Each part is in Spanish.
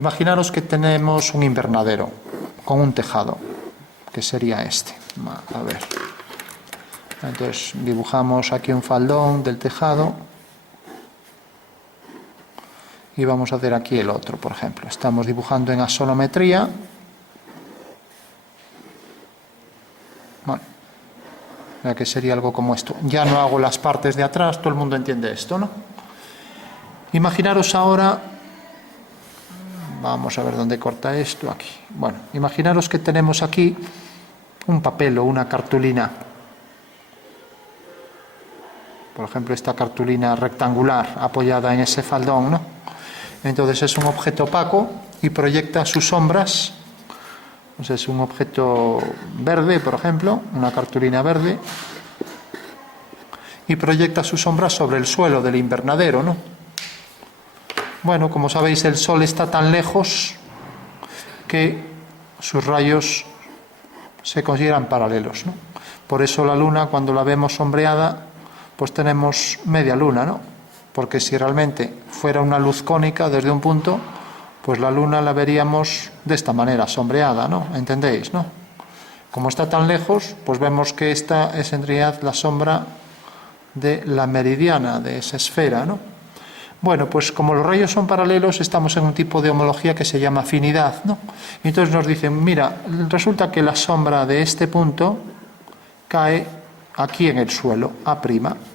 Imaginaros que tenemos un invernadero con un tejado, que sería este. A ver. Entonces dibujamos aquí un faldón del tejado y vamos a hacer aquí el otro, por ejemplo. Estamos dibujando en axonometría. Bueno, ya que sería algo como esto. Ya no hago las partes de atrás, todo el mundo entiende esto, ¿no? Imaginaros ahora, vamos a ver dónde corta esto, aquí. Bueno, imaginaros que tenemos aquí un papel o una cartulina. Por ejemplo, esta cartulina rectangular apoyada en ese faldón, ¿no? Entonces es un objeto opaco y proyecta sus sombras. Entonces es un objeto verde, por ejemplo, una cartulina verde, y proyecta sus sombras sobre el suelo del invernadero, ¿no? Bueno, como sabéis, el Sol está tan lejos que sus rayos se consideran paralelos, ¿no? Por eso la Luna, cuando la vemos sombreada, pues tenemos media luna, ¿no? Porque si realmente fuera una luz cónica desde un punto, pues la Luna la veríamos de esta manera, sombreada, ¿no? ¿Entendéis, no? Como está tan lejos, pues vemos que esta es en realidad la sombra de la meridiana, de esa esfera, ¿no? Bueno, pues como los rayos son paralelos, estamos en un tipo de homología que se llama afinidad, ¿no? Y entonces nos dicen, mira, resulta que la sombra de este punto cae aquí en el suelo, A'.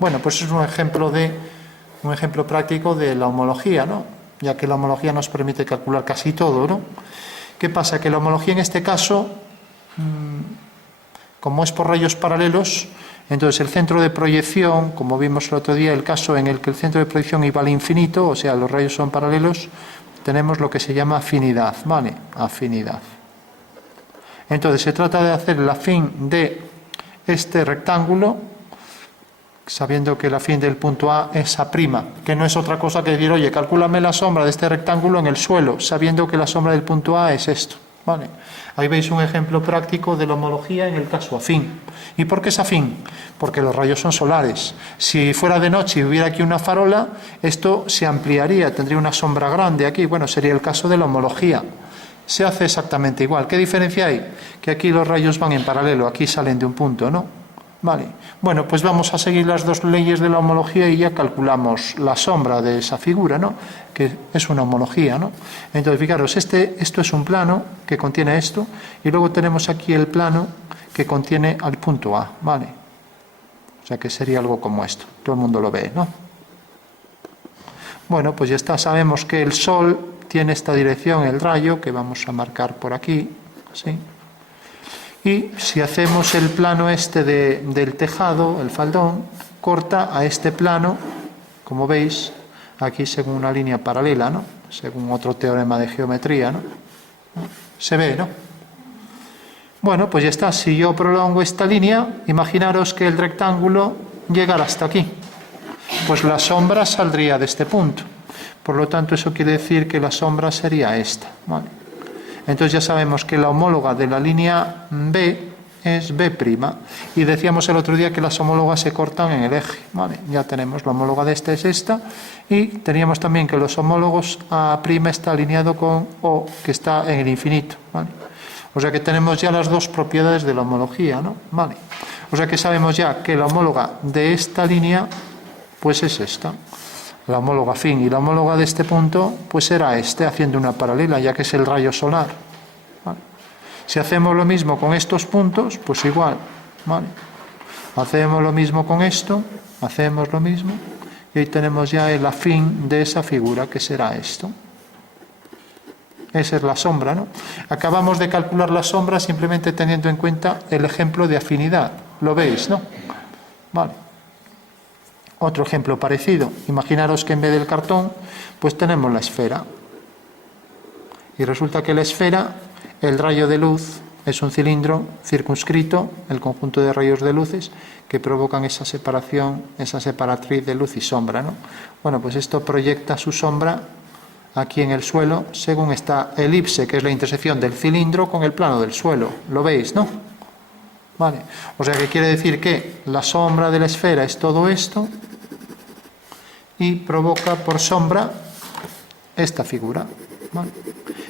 Bueno, pues es un ejemplo práctico de la homología, ¿no? Ya que la homología nos permite calcular casi todo, ¿no? ¿Qué pasa? Que la homología en este caso, como es por rayos paralelos, entonces el centro de proyección, como vimos el otro día, el caso en el que el centro de proyección iba al infinito, o sea, los rayos son paralelos, tenemos lo que se llama afinidad, ¿vale? Afinidad. Entonces se trata de hacer el afín de este rectángulo, sabiendo que el afín del punto A es A', que no es otra cosa que decir, oye, calcúlame la sombra de este rectángulo en el suelo, sabiendo que la sombra del punto A es esto, ¿vale? Ahí veis un ejemplo práctico de la homología en el caso afín. ¿Y por qué es afín? Porque los rayos son solares. Si fuera de noche y hubiera aquí una farola, esto se ampliaría, tendría una sombra grande aquí. Bueno, sería el caso de la homología. Se hace exactamente igual. ¿Qué diferencia hay? Que aquí los rayos van en paralelo, aquí salen de un punto, ¿no? Vale. Bueno, pues vamos a seguir las dos leyes de la homología y ya calculamos la sombra de esa figura, ¿no? Que es una homología, ¿no? Entonces, fijaros, esto es un plano que contiene esto, y luego tenemos aquí el plano que contiene al punto A, ¿vale? O sea que sería algo como esto. Todo el mundo lo ve, ¿no? Bueno, pues ya está. Sabemos que el Sol tiene esta dirección, el rayo, que vamos a marcar por aquí, ¿sí? Y si hacemos el plano este del tejado, el faldón, corta a este plano, como veis, aquí según una línea paralela, ¿no? Según otro teorema de geometría, ¿no? Se ve, ¿no? Bueno, pues ya está. Si yo prolongo esta línea, imaginaros que el rectángulo llegara hasta aquí. Pues la sombra saldría de este punto. Por lo tanto, eso quiere decir que la sombra sería esta, ¿vale? Entonces ya sabemos que la homóloga de la línea B es B'. Y decíamos el otro día que las homólogas se cortan en el eje, ¿vale? Ya tenemos la homóloga de esta es esta. Y teníamos también que los homólogos A' está alineado con O, que está en el infinito, ¿vale? O sea que tenemos ya las dos propiedades de la homología, ¿no? Vale. O sea que sabemos ya que la homóloga de esta línea pues es esta. La homóloga afín, y la homóloga de este punto pues será este, haciendo una paralela, ya que es el rayo solar, ¿vale? Si hacemos lo mismo con estos puntos, pues igual, ¿vale? Hacemos lo mismo con esto, hacemos lo mismo, y ahí tenemos ya el afín de esa figura, que será esto. Esa es la sombra, ¿no? Acabamos de calcular la sombra simplemente teniendo en cuenta el ejemplo de afinidad. ¿Lo veis, no? Vale. Otro ejemplo parecido. Imaginaros que en vez del cartón, pues tenemos la esfera. Y resulta que la esfera, el rayo de luz, es un cilindro circunscrito, el conjunto de rayos de luces que provocan esa separación, esa separatriz de luz y sombra, ¿no? Bueno, pues esto proyecta su sombra aquí en el suelo, según esta elipse, que es la intersección del cilindro con el plano del suelo. ¿Lo veis, no? Vale. O sea que quiere decir que la sombra de la esfera es todo esto y provoca por sombra esta figura. ¿vale?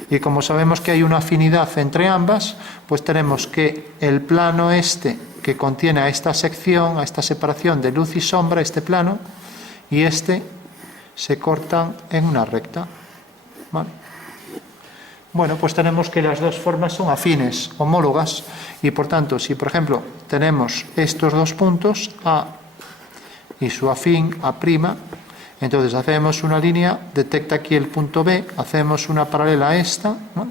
Y como sabemos que hay una afinidad entre ambas, pues tenemos que el plano este que contiene a esta sección, a esta separación de luz y sombra, este plano, y este se cortan en una recta, ¿vale? Bueno, pues tenemos que las dos formas son afines, homólogas, y por tanto, si por ejemplo tenemos estos dos puntos, A y su afín, A', entonces hacemos una línea, detecta aquí el punto B, hacemos una paralela a esta, ¿no?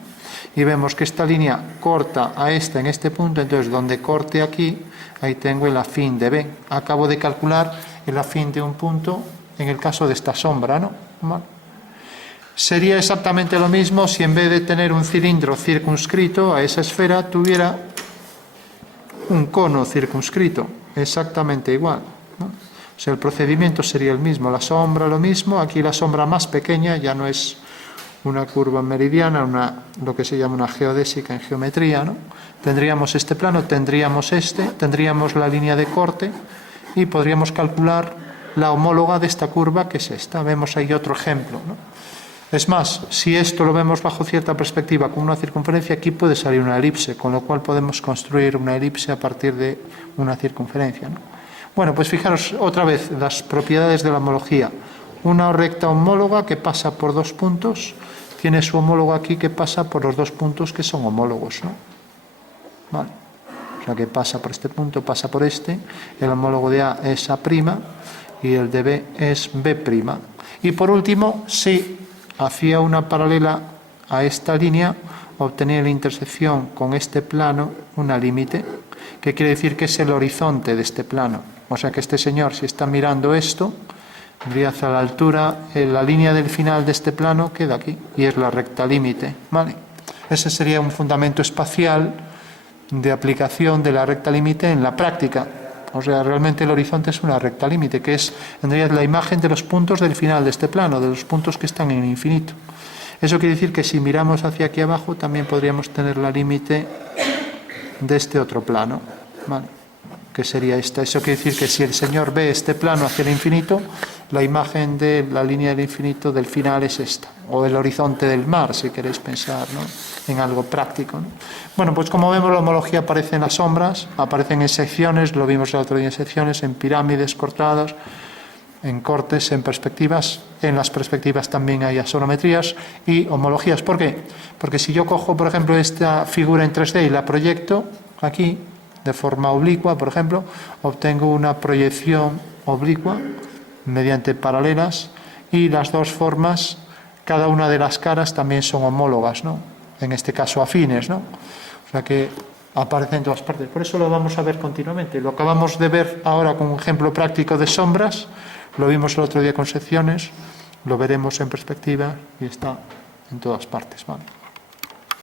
Y vemos que esta línea corta a esta en este punto, entonces donde corte aquí, ahí tengo el afín de B. Acabo de calcular el afín de un punto en el caso de esta sombra, ¿no? ¿Vale? Sería exactamente lo mismo si en vez de tener un cilindro circunscrito a esa esfera, tuviera un cono circunscrito, exactamente igual, ¿no? O sea, el procedimiento sería el mismo, la sombra lo mismo, aquí la sombra más pequeña ya no es una curva meridiana, lo que se llama una geodésica en geometría, ¿no? Tendríamos este plano, tendríamos este, tendríamos la línea de corte y podríamos calcular la homóloga de esta curva, que es esta. Vemos ahí otro ejemplo, ¿no? Es más, si esto lo vemos bajo cierta perspectiva con una circunferencia, aquí puede salir una elipse, con lo cual podemos construir una elipse a partir de una circunferencia, ¿no? Bueno, pues fijaros otra vez las propiedades de la homología. Una recta homóloga que pasa por dos puntos, tiene su homólogo aquí que pasa por los dos puntos que son homólogos, ¿no? Vale. O sea, que pasa por este punto, pasa por este, el homólogo de A es A' y el de B es B'. Y por último, si hacía una paralela a esta línea, obtenía la intersección con este plano una límite, que quiere decir que es el horizonte de este plano. O sea que este señor, si está mirando esto, vendría hacia la altura, la línea del final de este plano queda aquí, y es la recta límite, ¿vale? Ese sería un fundamento espacial de aplicación de la recta límite en la práctica. O sea, realmente el horizonte es una recta límite, que es en realidad la imagen de los puntos del final de este plano, de los puntos que están en el infinito. Eso quiere decir que si miramos hacia aquí abajo, también podríamos tener la límite de este otro plano, ¿vale? Que sería esta. Eso quiere decir que si el Señor ve este plano hacia el infinito, la imagen de la línea del infinito del final es esta, o el horizonte del mar, si queréis pensar, ¿no?, en algo práctico, ¿no? Bueno, pues como vemos, la homología aparece en las sombras, aparecen en secciones, lo vimos el otro día en secciones, en pirámides cortadas, en cortes, en perspectivas. En las perspectivas también hay asonometrías y homologías. ¿Por qué? Porque si yo cojo, por ejemplo, esta figura en 3D y la proyecto aquí de forma oblicua, por ejemplo, obtengo una proyección oblicua mediante paralelas, y las dos formas, cada una de las caras también son homólogas, ¿no? En este caso afines, ¿no? O sea que aparece en todas partes. Por eso lo vamos a ver continuamente. Lo acabamos de ver ahora con un ejemplo práctico de sombras, lo vimos el otro día con secciones, lo veremos en perspectiva y está en todas partes, ¿vale?